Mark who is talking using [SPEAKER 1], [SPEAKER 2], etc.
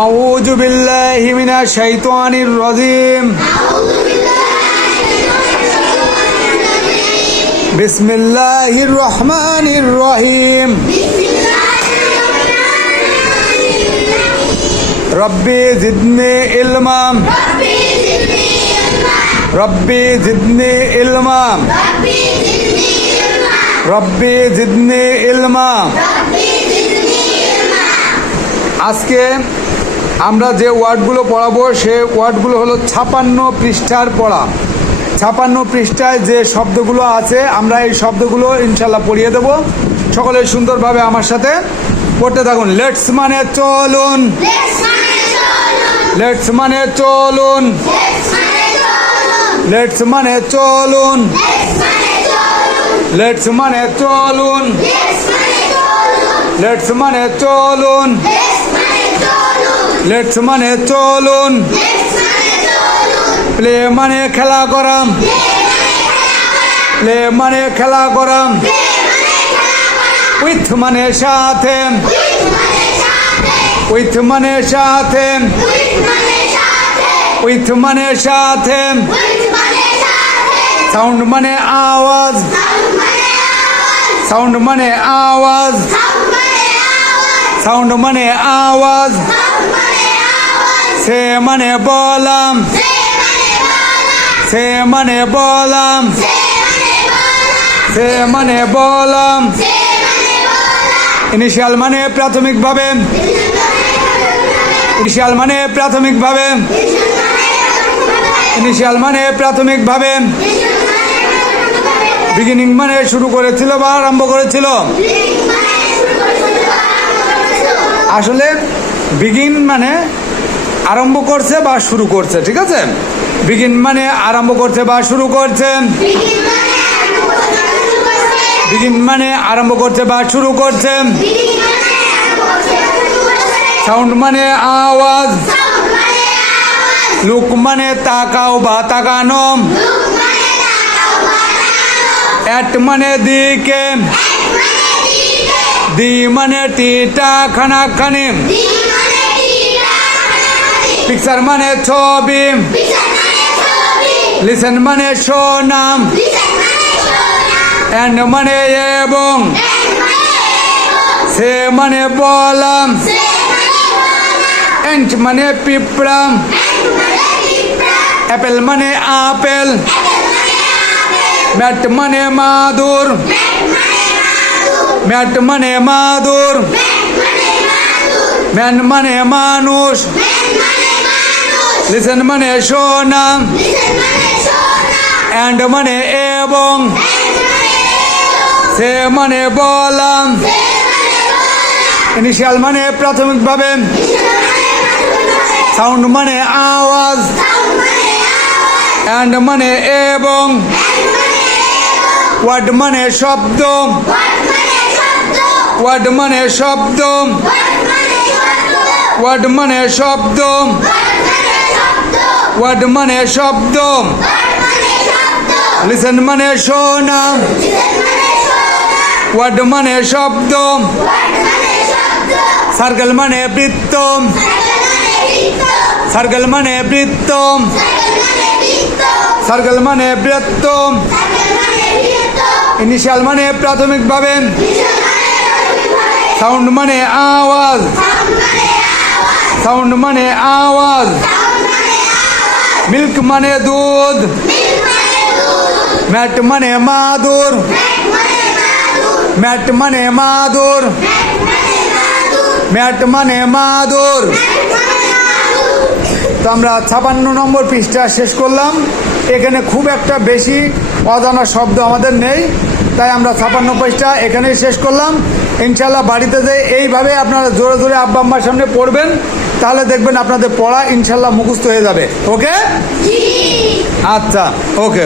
[SPEAKER 1] আউযু বিল্লাহি মিনাশ শাইতানির রাজিম। বিসমিল্লাহির রহমানির রহিম। রব্বি জিদনি ইলমাম। রব্বি জিদনি ইলমা রব্বি জিদনি ইলমা আজকে আমরা যে ওয়ার্ডগুলো পড়াবো সে ওয়ার্ডগুলো হলো ছাপান্ন পৃষ্ঠার পড়া ছাপান্ন পৃষ্ঠায় যে শব্দগুলো আছে আমরা এই শব্দগুলো ইনশাল্লাহ পড়িয়ে দেব সকলে সুন্দরভাবে আমার সাথে পড়তে থাকুন লেটস মানে চলুন লেটস মানে চলুন লেটস মানে চলুন লেটস মানে চলুন লেটস মানে চলুন লেটস মানে চলুন প্লে মানে খেলা করাম প্লে মানে খেলা করাম উইথ মানে সাথে উইথ মানে সাথে উইথ মানে সাথে সাউন্ড মানে আওয়াজ সাউন্ড মানে আওয়াজ সাউন্ড মানে আওয়াজ সে মানে বলাম। সে মানে বলাম। সে মানে বলাম। ইনিশিয়াল মানে প্রাথমিকভাবে। ইনিশিয়াল মানে প্রাথমিকভাবে। ইনিশিয়াল মানে প্রাথমিকভাবে। বিগিনিং মানে শুরু করেছিল বা আরম্ভ করেছিল। আসলে বিগিন মানে আরম্ভ করছে বা শুরু করছে, ঠিক আছে? বিগিন মানে আরম্ভ করছে বা শুরু করছে। বিগিন মানে আরম্ভ করছে বা শুরু করছে। সাউন্ড মানে আওয়াজ। লুক মানে তাকাও বা তাকানো। অ্যাট মানে দিকে। দি মানে টিটা খানা খানি পিকচার মানে ছবি লিসেন মানে শোনাম অ্যান্ড মানে এবং সে মানে বলাম এন্ট মানে পিঁপড়াম অ্যাপেল মানে আপেল ম্যাট মানে মাদুর ম্যাট মানে মাদুর ম্যান মানে মানুষ লিসেন মানে শোনাম অ্যান্ড মানে এবং সে মানে বলাম ইনিশিয়াল মানে প্রাথমিকভাবে সাউন্ড মানে আওয়াজ অ্যান্ড মানে এবং ওয়ার্ড মানে শব্দ ওয়ার্ড মানে শব্দ ওয়ার্ড মানে শব্দ ওয়ার্ড মানে শব্দ লিসেন মানে শোনা ওয়ার্ড মানে শব্দ সার্কেল মানে বৃত্ত সার্কেল মানে বৃত্ত সার্কেল মানে বৃত্ত ইনিশিয়াল মানে প্রাথমিকভাবে সাউন্ড মানে আওয়াজ সাউন্ড মানে আওয়াজ মিল্ক মানে দুধ ম্যাট মানে মাদুর ম্যাট মানে মাদুর ম্যাট মানে মাদুর তো আমরা ছাপান্ন নম্বর পৃষ্ঠা শেষ করলাম। এখানে খুব একটা বেশি অজানা শব্দ আমাদের নেই। তাই আমরা ছাপান্ন পৃষ্ঠা এখানেই শেষ করলাম। ইনশাল্লাহ বাড়িতে যে এইভাবে আপনারা জোরে জোরে আব্বা আম্মার সামনে পড়বেন তাহলে দেখবেন আপনাদের পড়া ইনশাল্লাহ মুখস্থ হয়ে যাবে। ওকে? আচ্ছা ওকে।